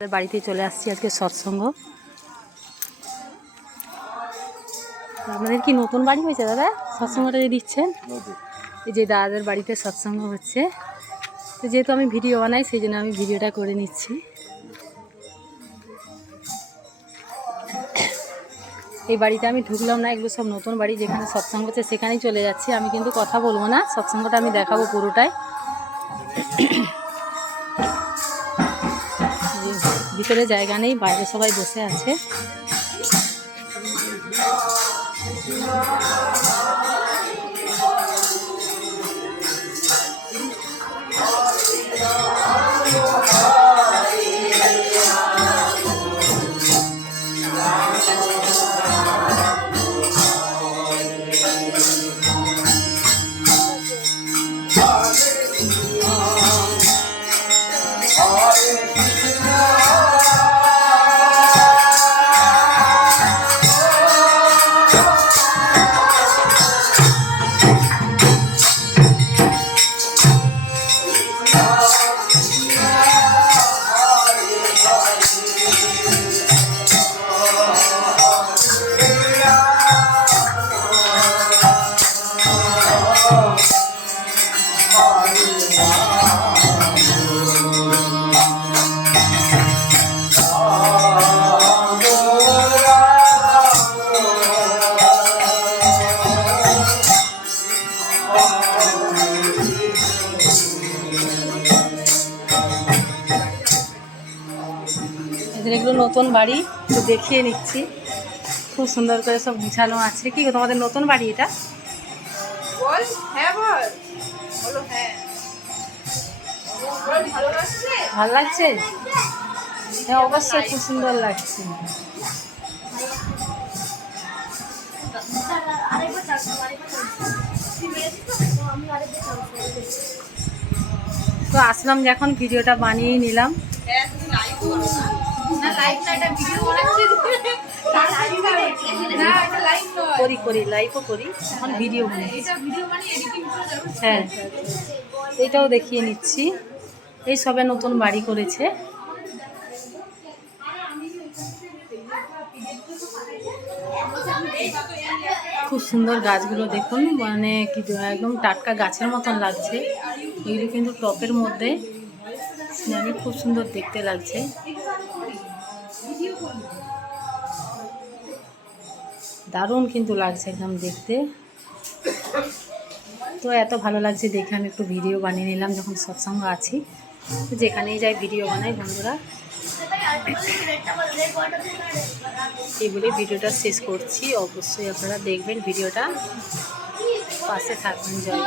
বাড়িতে চলে আসছি আজকে সৎসঙ্গ। আপনাদের কি নতুন বাড়ি হয়েছে দাদা? সৎসঙ্গটা যে দিচ্ছেন? এই যে দাদাদের বাড়িতে সৎসঙ্গ হচ্ছে। তো যেহেতু আমি ভিডিও বানাই, সেই জন্য আমি ভিডিওটা করে নিচ্ছি। এই বাড়িতে আমি ঢুকলাম না, এগুলো সব নতুন বাড়ি, যেখানে সৎসঙ্গ হচ্ছে সেখানেই চলে যাচ্ছি। আমি কিন্তু কথা বলব না, সৎসঙ্গটা আমি দেখাবো পুরোটাই। ভিতরে জায়গা নেই বাইরে সবাই বসে আছে। এগুলো নতুন বাড়ি তো দেখিয়ে নিচ্ছি। খুব সুন্দর করে সব গুছানো আছে। কি তোমাদের নতুন বাড়ি এটা? বল হ্যাঁ বল। বলো হ্যাঁ। ভালো লাগছে? হ্যাঁ অবশ্যই খুব সুন্দর লাগছে। তো আসলাম যখন ভিডিওটা বানিয়ে নিলাম। হ্যাঁ করো করি লাইভও করি এখন ভিডিও বানাই করে দেবো হ্যাঁ এটাও দেখিয়ে নিচ্ছি। এই সবে নতুন বাড়ি করেছে। খুব সুন্দর গাছগুলো দেখুন মানে কি একদম টাটকা গাছের মতন লাগছে। এগুলো কিন্তু টপের মধ্যে মানে খুব সুন্দর দেখতে লাগছে। দারুণ কিন্তু লাগছে একদম দেখতে। তো এত ভালো লাগছে দেখে আমি একটু ভিডিও বানিয়ে নিলাম যখন সৎসঙ্গ আছি। যেখানেই যাই ভিডিও বানাই বন্ধুরা। এই বলে ভিডিওটা শেষ করছি। অবশ্যই আপনারা দেখবেন ভিডিওটা। পাশে থাকবেন জয়।